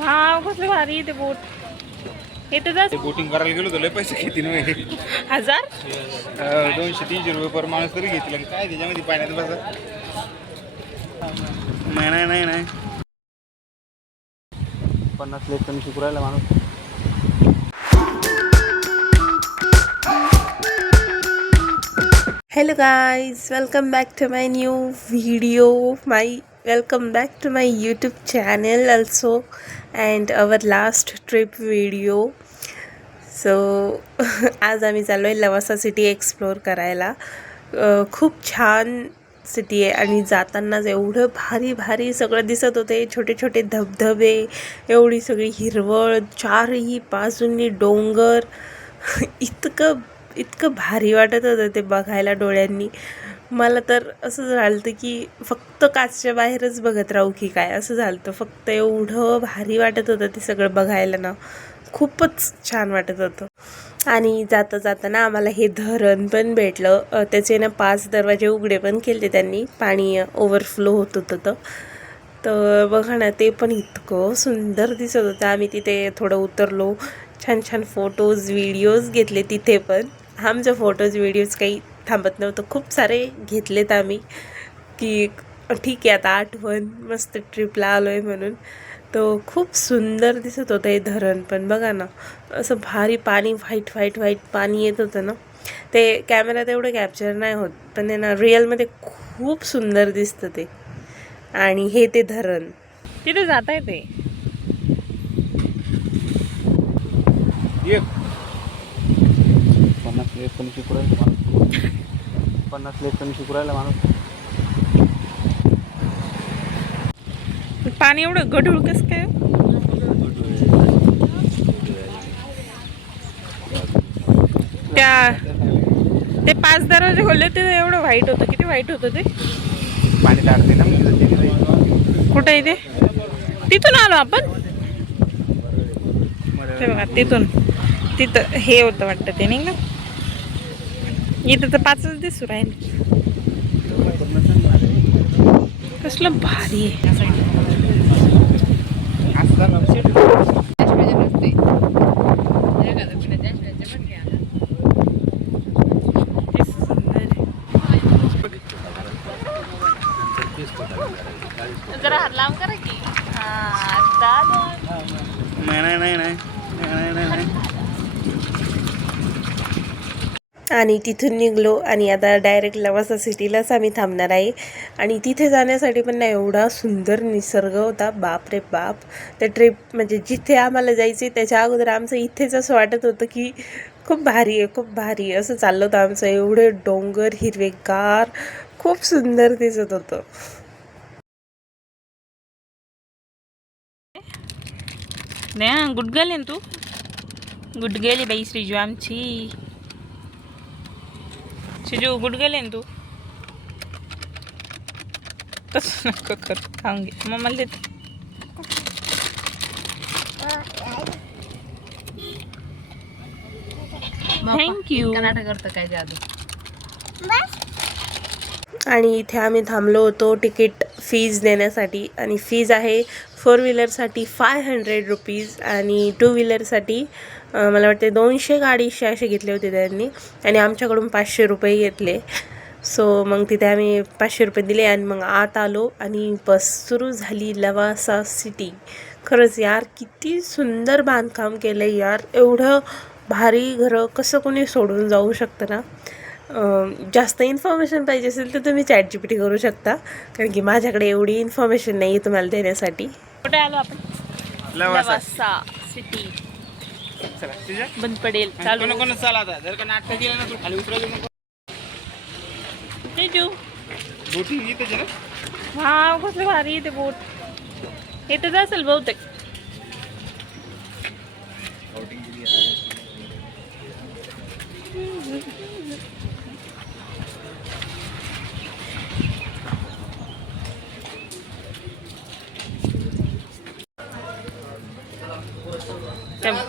हा कसले भारी ते बोट. इथे जा. बोटिंग करायला गेलो तर लय पैसे घेतील नाही. 1000 200-300 रुपये पर माणूस तरी घेतील. आणि काय त्याच्यामध्ये पाण्यात बसा. नाही 50 लेख कमी शिकू राहिला माणूस. Hello guys, welcome back to my new video. Welcome back to my YouTube channel also, and our last trip video. So आज आम्ही चाललोय लवासा सिटी एक्सप्लोर करायला. खूप छान सिटी आहे आणि जातानाच एवढं भारी भारी सगळं दिसत होते. छोटे छोटे धबधबे, एवढी सगळी हिरवळ, चारही बाजूंनी डोंगर. इतकं भारी वाटत होतं ते बघायला डोळ्यांनी. मला तर असं झालं की फक्त काचच्या बाहेरच बघत राहू की काय असं झालं. फक्त एवढं भारी वाटत होतं ते सगळं बघायला ना, खूपच छान वाटत होतं. आणि जाता जाताना आम्हाला हे धरण पण भेटलं. त्याचे ना 5 दरवाजे उघडे पण केले त्यांनी, पाणी ओव्हरफ्लो होत होतं. तर बघा ना, ते पण इतकं सुंदर दिसत होतं. आम्ही तिथे थोडं उतरलो, छान छान फोटोज व्हिडिओज घेतले तिथे पण. आमचे फोटोज व्हिडिओज काही थांबत नव्हतं, खूप सारे घेतलेत आम्ही की ठीक आहे आता आठवण, मस्त ट्रिपला आलो आहे म्हणून. तो खूप सुंदर दिसत होतं हे धरण पण. बघा ना, असं भारी पाणी, व्हाईट व्हाईट व्हाईट पाणी येत होतं ना. ते कॅमेरात एवढं कॅप्चर नाही होत, पण ना रिअलमध्ये खूप सुंदर दिसतं ते. आणि हे ते धरण तिथे जाता येते. 50 लेख कमी शिकू राहिला माणूस. 50 लेख कमी शिकू राहिला माणूस. पाणी एवढं गढूळ कसं काय? ते 5 दरवाजे खोलले ते एवढं व्हाईट होतं. किती व्हाईट होतं ते. पाणी काढते ना कुठं आहे ते? तिथून आलो आपण. ते बघा तिथं हे होतं वाटतं ते, नाही का? इथं तर 5च दिसू राहील. कसलं भारी आहे. जरा हात लांब करा की. नाही. आणि तिथून निघलो आणि आता डायरेक्ट लवासा सिटीलाच आम्ही थांबणार आहे. आणि तिथे जाण्यासाठी पण ना एवढा सुंदर निसर्ग होता, बाप रे बाप. त्या ट्रिप म्हणजे जिथे आम्हाला जायचं त्याच्या अगोदर आमचं इथेच असं वाटत होतं की खूप भारी आहे, खूप भारी असं चाललं होतं आमचं. एवढे डोंगर हिरवेगार, खूप सुंदर दिसत होतं. गुडगल आहे तू. गुडगेली बाई श्रीजू आमची. शिजू गुडगेल आहे तू. तसं नको कर, खाऊन घे. मग मला देते. थँक्यू. करतं काय जादू. आणि इथे आम्ही थांबलो होतो तिकीट फीज देण्यासाठी. आणि फीज आहे 4 व्हीलरसाठी 500 रुपीज आणि 2 व्हीलरसाठी मला वाटते 200 का 250 असे घेतले होते त्यांनी. आणि आमच्याकडून 500 रुपये घेतले. सो मग तिथे आम्ही 500 रुपये दिले आणि मग आत आलो आणि बस सुरू झाली. लवासा सिटी. खरंच यार, किती सुंदर बांधकाम केलं आहे यार. एवढं भारी घरं कसं कोणी सोडून जाऊ शकतं ना. जास्त इन्फॉर्मेशन पाहिजे असेल तर तुम्ही ChatGPT करू शकता, कारण की माझ्याकडे एवढी इन्फॉर्मेशन नाही आहे तुम्हाला देण्यासाठी. कुठे आलो आपण? लवासा सिटी. चला बंद पडेल. चालू कोण चाला आता. जर का नाटक केलं ना तू खाली उतरायचं नको. तेजू. बोटिंग इथेच आहे ना. हा कसलं भारी आहे ते बोट. इथेच असेल बहुतेक.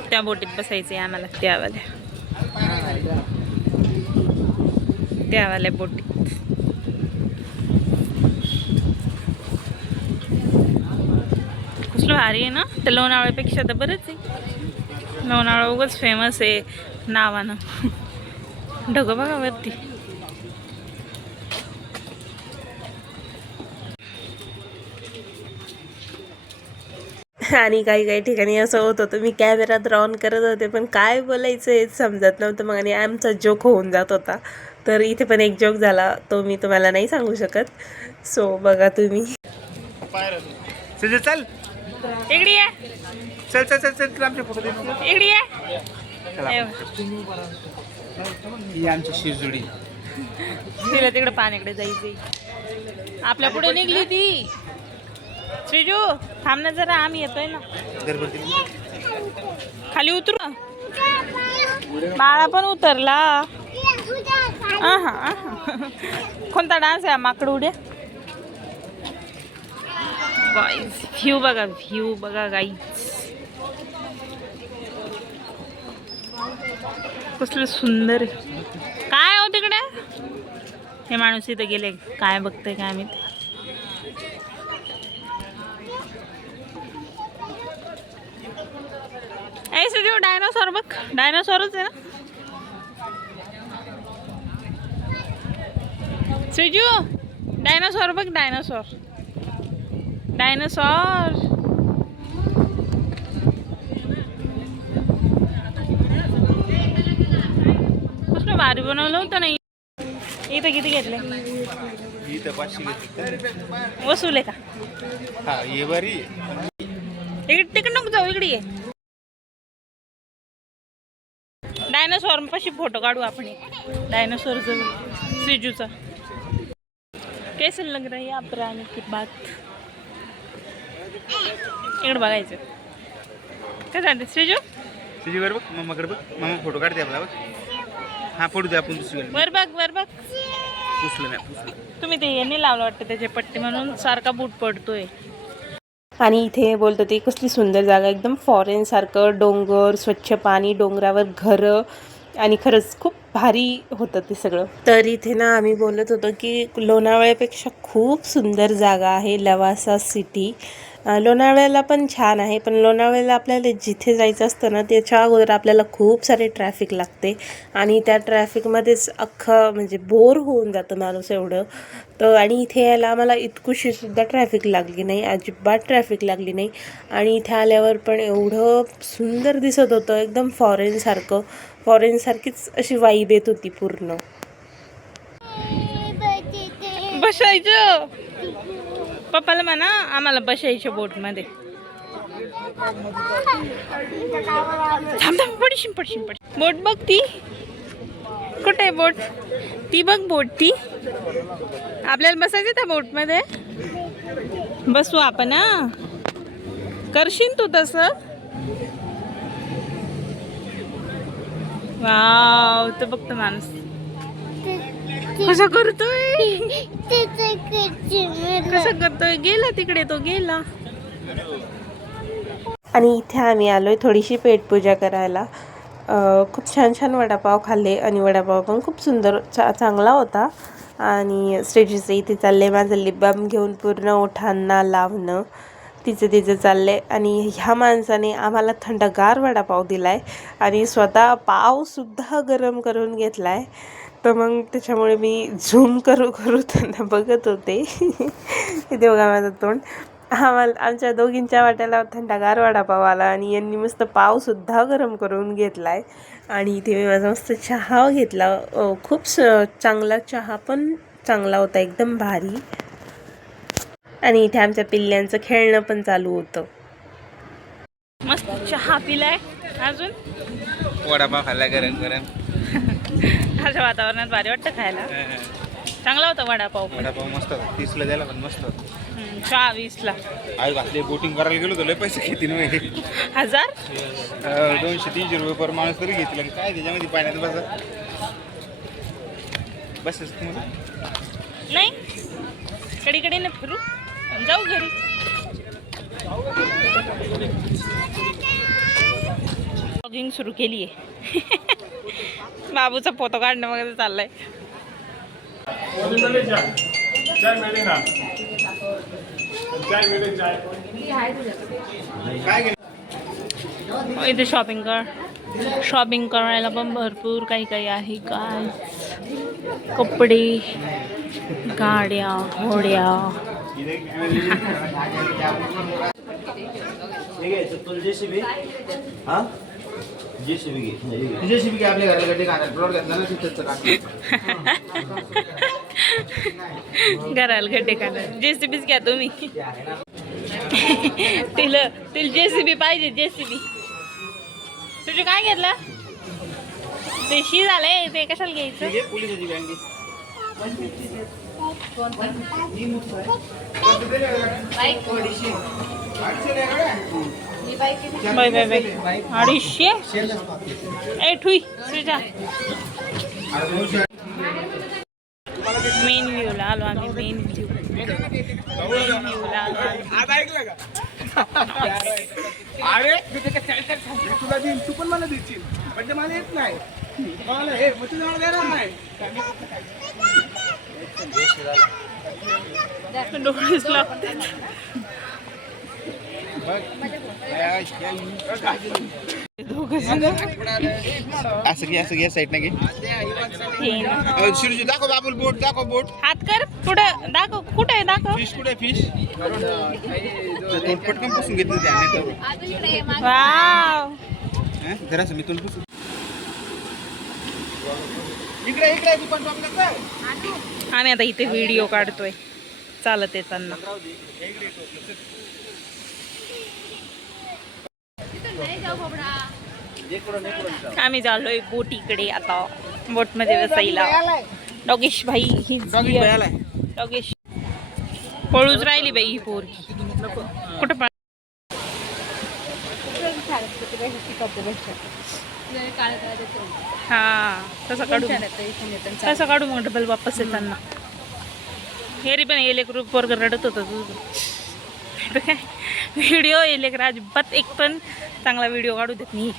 त्या बोटीत बसायचं आहे आम्हाला. त्यावाल्या बोटीत. कसलं कसलं भारी आहे ना, त्या लोणावळ्यापेक्षा तर बरंच आहे. लोणावळा उगाच फेमस आहे नावानं. ढगं बघा वरती. आणि काही काही ठिकाणी असं होत होतं, मी कॅमेरात ऑन करत होते पण काय बोलायचं हेच समजत नव्हतं मग, आणि आमचा जोक होऊन जात होता. तर इथे पण एक जोक झाला, तो मी तुम्हाला नाही सांगू शकत. सो बघा तुम्ही. चल इकडे ये, चल चल चल चल आमचे फोटो दे. इकडे ये. ही आमची शिरजुडी. तिला तिकडे पाण्याकडे जायचंय. आपल्या पुढे निघली ती. श्रीजू थांब ना जरा, आम्ही येतोय ना. खाली उतरू. बाळा पण उतरला. कोणता डान्स आहे माकड उड्या? गाईज व्ह्यू बघा, व्ह्यू बघा गाईज. कसलं सुंदर आहे. काय हो तिकडे? हे माणूस इथं गेले, काय बघतंय काय मी. ए सुजू, डायनोसॉर बघ. डायनोसॉरच आहे ना सुजू? डायनोसॉर बघ, डायनोसॉर. डायनोसॉर कसलं भारी बनवलं होतं नाही. इथं किती घेतले? इथं 500 घेतले. वसूल आहे का? हा ये बरी. तिकडे नको जाऊ, इकडे ये. डायनोसॉर पाशी फोटो काढू आपण. डायनोसॉर सिजूचा. कैसे लग रहा है आप प्राणी की बात? इकडे बघायचं. काय झालं सिजू? तुझीवर बघ, मम्माकडे बघ. मम्मा फोटो काढते आपला बघ. हा फोटो दे आपण दुसरी. वर बघ, वर बघ. पुसलं नाही पुसलं. तुम्ही ते यांनी लावलं वाटतं त्याचे पट्टी, म्हणून सारखा बूट पडतोय. आणि इथे बोलतो ती कसली सुंदर जागा, एकदम फॉरेन सारखं. डोंगर, स्वच्छ पाणी, डोंगरावर घरं, आणि खरंच खूप भारी होतं ते सगळं. तर इथे ना आम्ही बोलत होतो की लोणावळ्यापेक्षा खूप सुंदर जागा आहे लवासा सिटी. लोणावळ्याला पण छान आहे, पण लोणावळ्याला आपल्याला जिथे जायचं असतं ना त्याच्या अगोदर आपल्याला खूप सारे ट्रॅफिक लागते, आणि त्या ट्रॅफिकमध्येच अख्खं म्हणजे बोर होऊन जातं माणूस एवढं. तर आणि इथे यायला आम्हाला इतकुशीसुद्धा ट्रॅफिक लागली नाही, अजिबात ट्रॅफिक लागली नाही. आणि इथे आल्यावर पण एवढं सुंदर दिसत होतं, एकदम फॉरेनसारखं. फॉरेनसारखीच अशी वाईब येत होती पूर्ण. बसायचं. पप्पाला म्हणा आम्हाला बसायच्या बोटमध्ये. थांब थांब, पडशील पडशील पडशील. बोट बघ ती कुठे आहे बोट? ती बघ बोट ती. आपल्याला बसायचं त्या बोटमध्ये. बसू आपण. हा करशील तू तसं? वाव, तर बघतो माणूस कसं करतोय. कसं करतोय. गेला तिकडे, तो गेला. आणि इथे आम्ही आलोय थोडीशी पेटपूजा करायला. खूप छान छान वडापाव खाल्ले, आणि वडापाव पण खूप सुंदर चांगला होता. आणि स्टेजीचं इथे चालले माझं लिप बाम घेऊन पूर्ण ओठांना लावणं. तिचं चाललंय. आणि ह्या माणसाने आम्हाला थंडगार वडापाव दिलाय, आणि स्वतः पावसुद्धा गरम करून घेतलाय. तर मग त्याच्यामुळे मी झूम करू त्यांना बघत होते. इथे बघा माझं तोंड. आमच्या दोघींच्या वाट्याला थंडगार वडापाव आला, आणि यांनी मस्त पावसुद्धा गरम करून घेतलाय. आणि इथे मी माझा मस्त चहा घेतला. खूप चांगला चहा, पण चांगला होता, एकदम भारी. आणि इथे आमच्या पिल्ल्यांचं खेळणं पण चालू होतं. मस्त चहा पिलाय. अजून वडापाव खाल्ला गरम गरम. अशा वातावरणात भारी वाटतं खायला. चांगला होता वडापाव. वडापाव मस्त होता. 30ला द्यायला पण मस्त होता. चहा 20ला. आई घातली. बोटिंग करायला गेलो तर लय पैसे घेतील. 1000 200-300 रुपये पर माणूस तरी घेतलं. काय त्याच्यामध्ये पाण्यात बस तुम्हाला नाही. कडीकडे ना फिरू, जाऊ घरी. ब्लॉगिंग सुरू केली आहे. बाबूचा फोटो काढणं वगैरे चाललाय. चाय मिळेल ना. चाय मिळेल चाय. इथे शॉपिंग करायला पण भरपूर काही काही आहे. काय कपडे, गाड्या, घोड्या. घराला गड्डे काढा. JCBच घ्या तुम्ही. तिला JCB पाहिजे. JCB तुझे काय घेतलं? ते शी झालंय ते कशाला घ्यायचं? Bye bye bye 250. ए ठुई सुजा. मेन व्ह्यूला आलो आम्ही. मेन व्ह्यूला आलो आम्ही. अरे तुला देईन, तू पण मला देशील, पण ते मला येत नाही. मला हे मग तुझं मला देणार नाही. डोळेच लागतात. असं घे साईड नाही शिरूजी. दाखव बाबूल बोट, दाखव बोट. हात कर पुढे दाखव. कुठे आहे दाखव? फिश कुठे? फिश तोंड पटकन पुसून घेतलं त्याने. वाव. जरासं मी तोंड पुसून. इकडे तू पण आम्ही आता इथे व्हिडिओ काढतोय चालत येताना. आम्ही चाललोय बोटीकडे आता. बोट मध्ये बसायला. डॉगेश भाई ही डॉगेश पळूच राहिली बाई ही पोरगी. कुठं पळ. हा तसं काढू मग डबल वापस येताना. हेरी पण येले ग्रुप वर रडत होता तुझं. काय व्हिडिओ येले का अजिबात एक पण चांगला व्हिडिओ काढू देत नाही.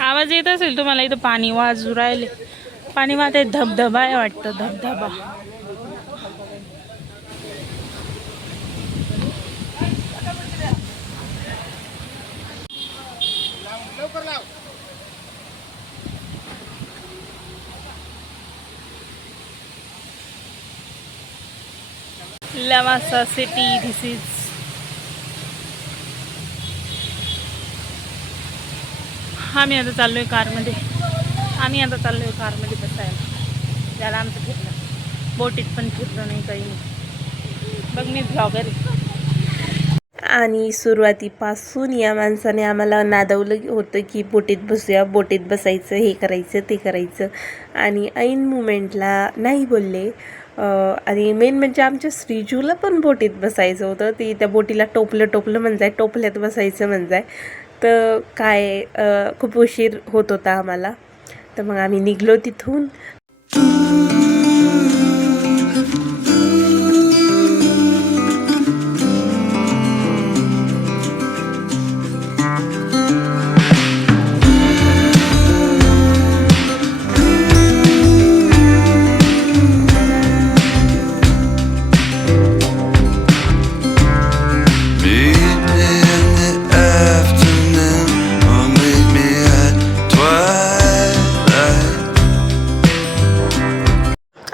आवाज येत असेल तुम्हाला. इथं पाणी वाजू राहिले. पाणी वाहते. धबधबा आहे वाटतं. धबधबा. लवासा सिटी. दिस इज आम्ही आता चाललोय कारमध्ये. बसायला. त्याला आमचं फिरलं. बोटीत पण फिरलो नाही काही नाही. बघ मी ब्लॉगर आहे. आणि सुरुवातीपासून या माणसाने आम्हाला नादवलं होतं की बोटीत बसूया, बोटीत बसायचं, हे करायचं ते करायचं. आणि ऐन मुमेंटला नाही बोलले. आणि मेन म्हणजे आमच्या श्रीजूला पण बोटीत बसायचं होतं. ती त्या बोटीला टोपलं म्हणजाय, टोपल्यात बसायचं म्हणजाय. तर काय खूप उशीर होत होता आम्हाला. तर मग आम्ही निघलो तिथून.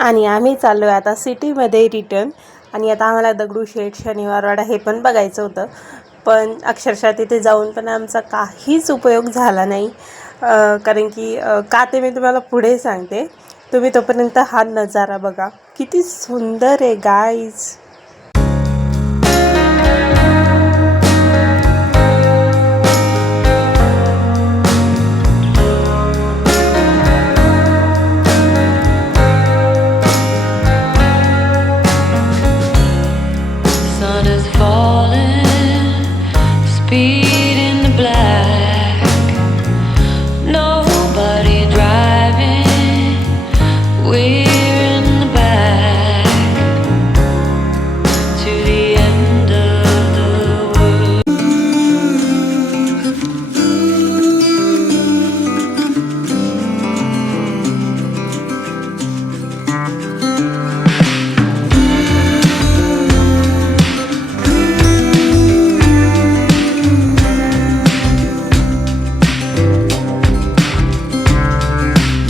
आणि आम्ही चाललो आहे आता सिटीमध्ये रिटर्न. आणि आता आम्हाला दगडूशेठ, शनिवारवाडा हे पण बघायचं होतं. पण अक्षरशः तिथे जाऊन पण आमचा काहीच उपयोग झाला नाही. कारण की का ते मी तुम्हाला पुढे सांगते. तुम्ही तोपर्यंत हा नजारा बघा, किती सुंदर आहे guys. Sun is falling, speed in the black. Nobody driving, we're in the back to the end of the world.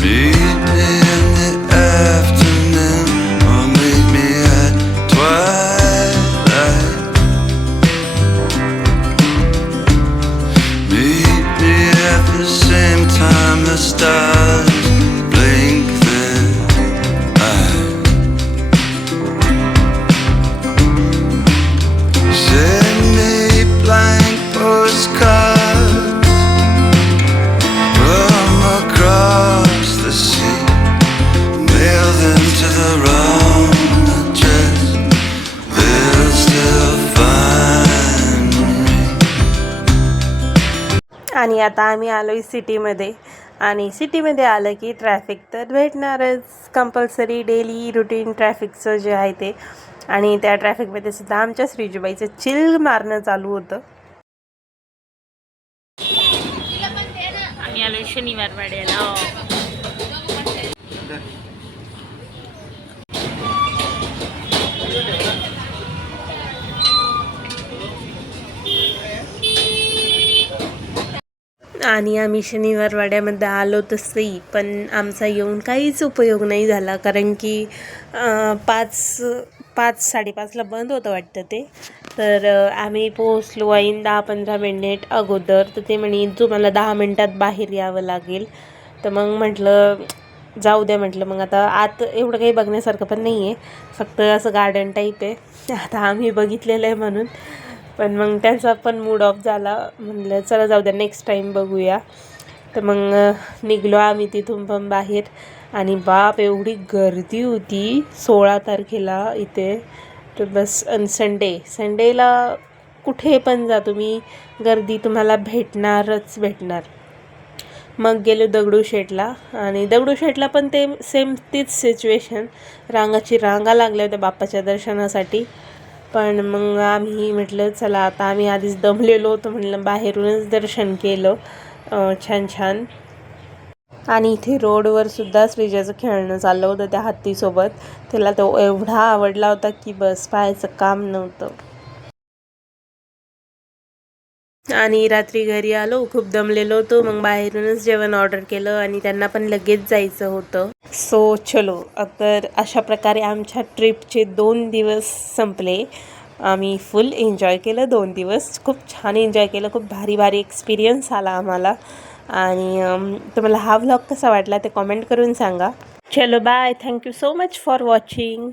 Meet me in the afternoon, or meet me at twilight. Meet me at the same time the stars blink their eyes. Send me blank postcards from across the sea, mail them to the wrong address, they'll still find me. आणि आता आम्ही आलोय सिटीमध्ये, आणि सिटीमध्ये आलं की traffic तर भेटणारच, कंपल्सरी डेली रुटीन ट्रॅफिकचं जे आहे ते. आणि त्या ट्रॅफिकमध्ये सुद्धा आमच्या श्रीजूबाईचं चिल मारणं चालू होतं. आम्ही आलो शनिवार वाड्याला. आणि आम्ही शनिवार वाड्यामध्ये आलो तसंही, पण आमचा येऊन काहीच उपयोग नाही झाला, कारण की 5-5:30ला बंद होतं वाटतं ते. तर आम्ही पोहोचलो ऐन 10-15 मिनिट अगोदर. तर ते म्हणे तुम्हाला 10 मिनिटात बाहेर यावं लागेल. तर मग म्हटलं जाऊ द्या, म्हटलं मग आता आत एवढं काही बघण्यासारखं पण नाही आहे, फक्त असं गार्डन टाईप आहे. आता आम्ही बघितलेलं आहे म्हणून, पण मग त्यांचा पण मूड ऑफ झाला. म्हटलं चला जाऊ द्या, नेक्स्ट टाईम बघूया. तर मग निघलो आम्ही तिथून पण बाहेर. आणि बाप एवढी गर्दी होती 16 तारखेला इथे. तर बस, आणि संडेला कुठे पण जा तुम्ही, गर्दी तुम्हाला भेटणारच भेटणार. मग गेलो दगडूशेठला, आणि दगडूशेठला पण ते सेम तीच सिच्युएशन, रांगाची रांगा लागल्या होत्या बाप्पाच्या दर्शनासाठी. पण मग आम्ही म्हटलं चला, आता आम्ही आधीच दमलेलो होतो, म्हटलं बाहेरूनच दर्शन केलं छान. आणि इथे रोडवर सुद्धा श्रीजाचं खेळणं चाललं होतं त्या हत्तीसोबत. त्याला तो एवढा आवडला होता की बस पाहायचं काम नव्हतं. आणि रात्री घरी आलो, खूप दमलेलो होतो. मग बाहेरूनच जेवण ऑर्डर केलं, आणि त्यांना पण लगेच जायचं होतं. सो चलो, तर अशा प्रकारे आमच्या ट्रिपचे 2 दिवस संपले. आम्ही फुल एन्जॉय केलं 2 दिवस, खूप छान एन्जॉय केलं, खूप भारी एक्सपिरियन्स आला आम्हाला. आणि तुम्हाला हा व्लॉग कसा वाटला ते कॉमेंट करून सांगा. चलो bye, thank you so much for watching.